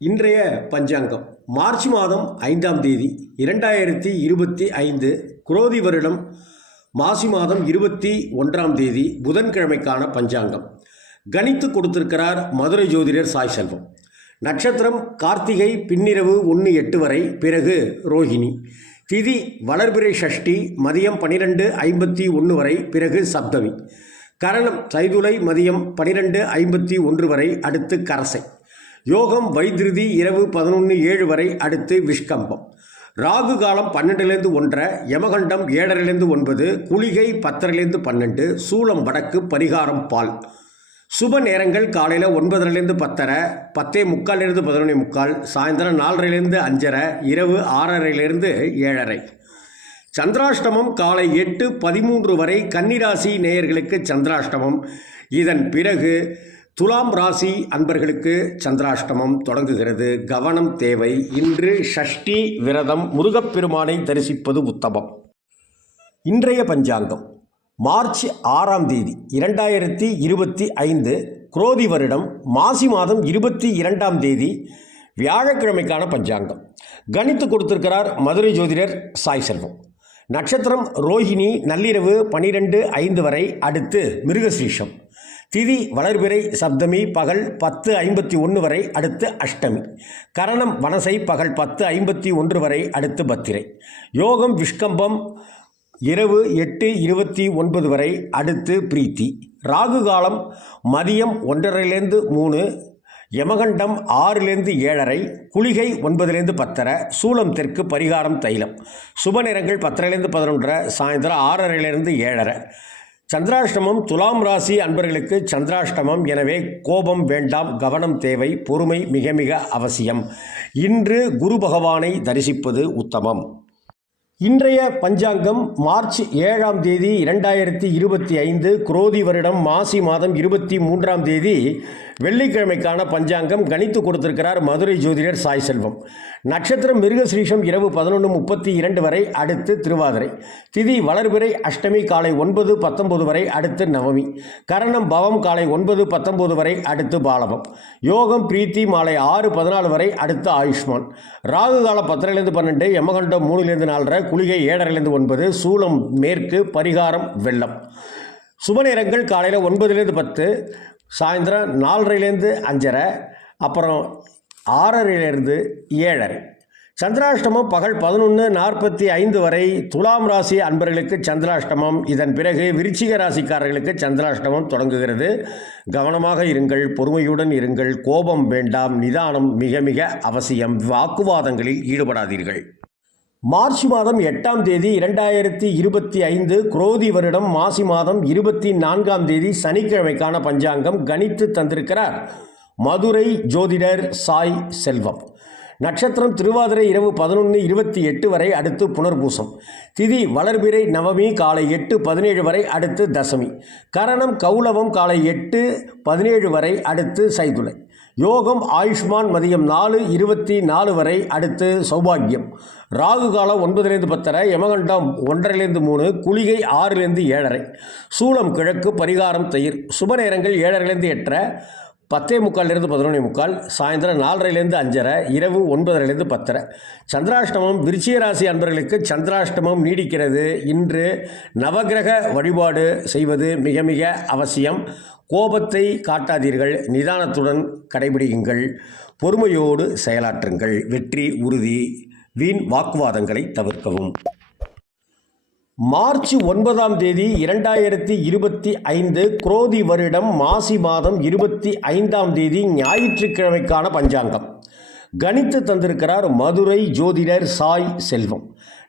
இன்றைய பஞ்சாங்கம் மார்ச் மாதம் 5ஆம் தேதி 2025 குரோதி வருடம் மாசி மாதம் 21ஆம் தேதி புதன்கிழமைக்கான பஞ்சாங்கம் கணித்து கொடுத்திருக்கிறார் மதுரை ஜோதிடர் சாய் செல்வம். நட்சத்திரம் கார்த்திகை பின்னிரவு 1:08 வரை, பிறகு ரோஹிணி. திதி வளர்பிறை ஷஷ்டி மதியம் 12:51 வரை, பிறகு சப்தமி. கரணம் தைதுளை மதியம் 12:51 வரை, அடுத்து கரசை. யோகம் வைத்திருதி இரவு 11:07 வரை, அடுத்து விஷ்கம்பம். ராகு காலம் 12லேருந்து 1:30, யமகண்டம் 7:30லேருந்து 9, குளிகை 10:30லேருந்து 12, சூலம் வடக்கு, பரிகாரம் பால். சுப நேரங்கள் காலையில் 9:30லேருந்து 10:30, 10:45லேருந்து 11:45, சாயந்தரம் 4:30லேருந்து 5:30, இரவு 6:30லேருந்து 7:30. சந்திராஷ்டமம் காலை 8:13 வரை கன்னிராசி நேயர்களுக்கு சந்திராஷ்டமம். இதன் பிறகு துலாம் ராசி அன்பர்களுக்கு சந்திராஷ்டமம் தொடங்குகிறது. கவனம் தேவை. இன்று ஷஷ்டி விரதம், முருகப்பெருமானை தரிசிப்பது உத்தமம். இன்றைய பஞ்சாங்கம் மார்ச் 6ஆம் தேதி 2025 குரோதி வருடம் மாசி மாதம் 22ஆம் தேதி வியாழக்கிழமைக்கான பஞ்சாங்கம் கணித்து கொடுத்திருக்கிறார் மதுரை ஜோதிடர் சாய் செல்வம். நட்சத்திரம் ரோஹிணி நள்ளிரவு 12:05 வரை, அடுத்து மிருகசீஷம். திதி வளர்பிறை சப்தமி பகல் 10:51 வரை, அடுத்து அஷ்டமி. கரணம் வனசை பகல் 10:51 வரை, அடுத்து பத்திரை. யோகம் விஷ்கம்பம் இரவு 8:29 வரை, அடுத்து பிரீத்தி. ராகு காலம் மதியம் 1:30லேருந்து 3, யமகண்டம் 6லேருந்து 7:30, குளிகை 9லேருந்து 10:30, சூலம் தெற்கு, பரிகாரம் தைலம். சுப நேரங்கள் 10:30லேருந்து 11:30, சாயந்தரம் 6:30லேருந்து 7:30. சந்திராஷ்டமம் துலாம் ராசி அன்பர்களுக்கு சந்திராஷ்டமம். எனவே கோபம் வேண்டாம், கவனம் தேவை, பொறுமை மிக மிக அவசியம். இன்று குரு பகவானை தரிசிப்பது உத்தமம். இன்றைய பஞ்சாங்கம் மார்ச் 7ஆம் தேதி 2025 குரோதி வருடம் மாசி மாதம் 23ஆம் தேதி வெள்ளிக்கிழமைக்கான பஞ்சாங்கம் கணித்து கொடுத்திருக்கிறார் மதுரை ஜோதிடர் சாய் செல்வம். நட்சத்திரம் மிருகஸ்ரீஷம் இரவு 11:32 வரை, அடுத்து திருவாதிரை. திதி வளர்பிறை அஷ்டமி காலை 9:19 வரை, அடுத்து நவமி. கரணம் பவம் காலை 9:19 வரை, அடுத்து பாலவம். யோகம் பிரீத்தி மாலை 6:14 வரை, அடுத்து ஆயுஷ்மான். ராகு காலம் 10:30லேருந்து 12, யமகண்டம் 3லேருந்து 4:30, குளிகை 7:30லேருந்து 9, சூலம் மேற்கு, பரிகாரம் வெள்ளம். சுப நேரங்கள் காலையில் 9லேருந்து 10, சாயந்தரம் 4:30லேருந்து 5:30, அப்புறம் 6:30லேருந்து 7:30. சந்திராஷ்டமம் பகல் 11:45 வரை துலாம் ராசி அன்பர்களுக்கு சந்திராஷ்டமம். இதன் பிறகு விருச்சிக ராசிக்காரர்களுக்கு சந்திராஷ்டமம் தொடங்குகிறது. கவனமாக இருங்கள், பொறுமையுடன் இருங்கள், கோபம் வேண்டாம், நிதானம் மிக மிக அவசியம். வாக்குவாதங்களில் ஈடுபடாதீர்கள். மார்ச் மாதம் 8ஆம் தேதி 2025 குரோதி வருடம் மாசி மாதம் 24ஆம் தேதி சனிக்கிழமைக்கான பஞ்சாங்கம் கணித்து தந்திருக்கிறார் மதுரை ஜோதிடர் சாய் செல்வம். நட்சத்திரம் திருவாதிரை இரவு 11:28 வரை, அடுத்து புனர்பூசம். திதி வளர்பிறை நவமி காலை 8:17 வரை, அடுத்து தசமி. கரணம் கௌளவம் காலை 8:17 வரை, அடுத்து சைதுளை. யோகம் ஆயுஷ்மான் மதியம் 4:24 வரை, அடுத்து சௌபாகியம். ராகு காலம் 9லேருந்து 10:30, யமகண்டம் 1:30லேருந்து 3, குளிகை 6லேருந்து 7:30, சூலம் கிழக்கு, பரிகாரம் தயிர். சுப நேரங்கள் 7:30லேருந்து 8:30, 10:45லேருந்து 11:45, சாயந்தரம் 4:30லேருந்து 5:30, இரவு 9:30லேருந்து 10:30. சந்திராஷ்டமம் விருச்சிக ராசி அன்பர்களுக்கு சந்திராஷ்டமம் நீடிக்கிறது. இன்று நவகிரக வழிபாடு செய்வது மிக மிக அவசியம். கோபத்தை காட்டாதீர்கள், நிதானத்துடன் கடைபிடியுங்கள், பொறுமையோடு செயலாற்றுங்கள். வெற்றி உறுதி. வீண் வாக்குவாதங்களை தவிர்க்கவும். மார்ச் 9ஆம் தேதி 2025 குரோதி வருடம் மாசி மாதம் 25ஆம் தேதி ஞாயிற்றுக்கிழமைக்கான பஞ்சாங்கம் கணித்து தந்திருக்கிறார் மதுரை ஜோதிடர் சாய் செல்வம்.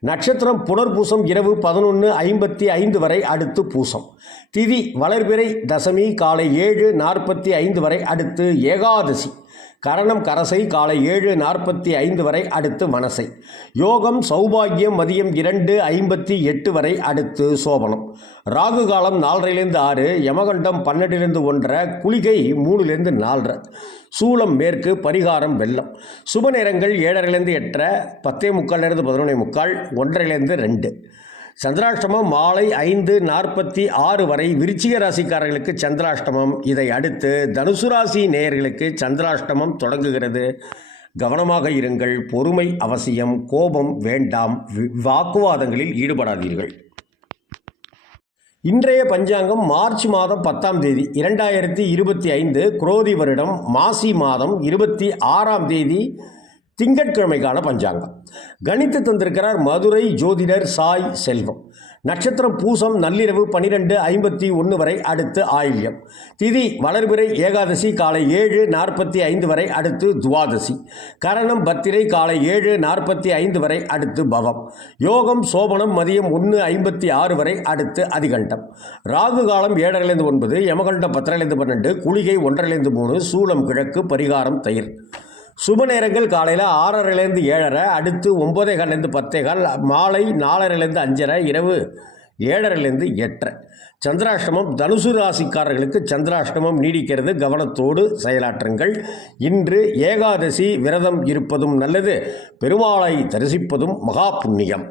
நட்சத்திரம் புனர்பூசம் இரவு 11:55 வரை, அடுத்து பூசம். திதி வளர்பிறை தசமி காலை 7:45 வரை, அடுத்து ஏகாதசி. கரணம் கரசை காலை 7:45 வரை, அடுத்து வனசை. யோகம் சௌபாகியம் மதியம் 2:58 வரை, அடுத்து சோபனம். ராகு காலம் 4:30லேருந்து 6, யமகண்டம் 12லேருந்து 1:30, குளிகை 3லேருந்து 4:30, சூலம் மேற்கு, பரிகாரம் வெள்ளம். சுப நேரங்கள் 7:30லேருந்து 8:30, 10:45லேருந்து 11:45, 1:30லேருந்து 2. சந்திராஷ்டமம் மாலை 5:46 வரை விருச்சிக ராசிக்காரர்களுக்கு சந்திராஷ்டமம். இதை அடுத்து தனுசு ராசி நேயர்களுக்கு சந்திராஷ்டமம் தொடங்குகிறது. கவனமாக இருங்கள். பொறுமை அவசியம். கோபம் வேண்டாம். வாக்குவாதங்களில் ஈடுபடாதீர்கள். இன்றைய பஞ்சாங்கம் மார்ச் மாதம் 10ஆம் தேதி 2025 குரோதி வருடம் மாசி மாதம் 26ஆம் தேதி திங்கட்கிழமைக்கான பஞ்சாங்கம். கணித்து தந்திருக்கிறார் மதுரை ஜோதிடர் சாய் செல்வம். நட்சத்திரம் பூசம் நள்ளிரவு 12:51 வரை, அடுத்து ஆயில்யம். திதி வளர்பிறை ஏகாதசி காலை 7:45 வரை, அடுத்து துவாதசி. கரணம் பத்திரை காலை 7:45 வரை, அடுத்து பவம். யோகம் சோபனம் மதியம் 1:56 வரை, அடுத்து அதிகண்டம். ராகு காலம் 7:09, யமகண்டம் 10:12, குளிகை 1:3, சூலம் கிழக்கு, பரிகாரம் தயிர். சுப நேரங்கள் காலையில் 6:30 7:30, அடுத்து 9:15 10:15, மாலை 4:30 5:30, இரவு 7:30 8:30. சந்திராஷ்டமம் தனுசு ராசிக்காரர்களுக்கு சந்திராஷ்டமம் நீடிக்கிறது. கவனத்தோடு செயலாற்றுங்கள். இன்று ஏகாதசி விரதம் இருப்பதும் நல்லது. பெருமாளை தரிசிப்பதும் மகா புண்ணியம்.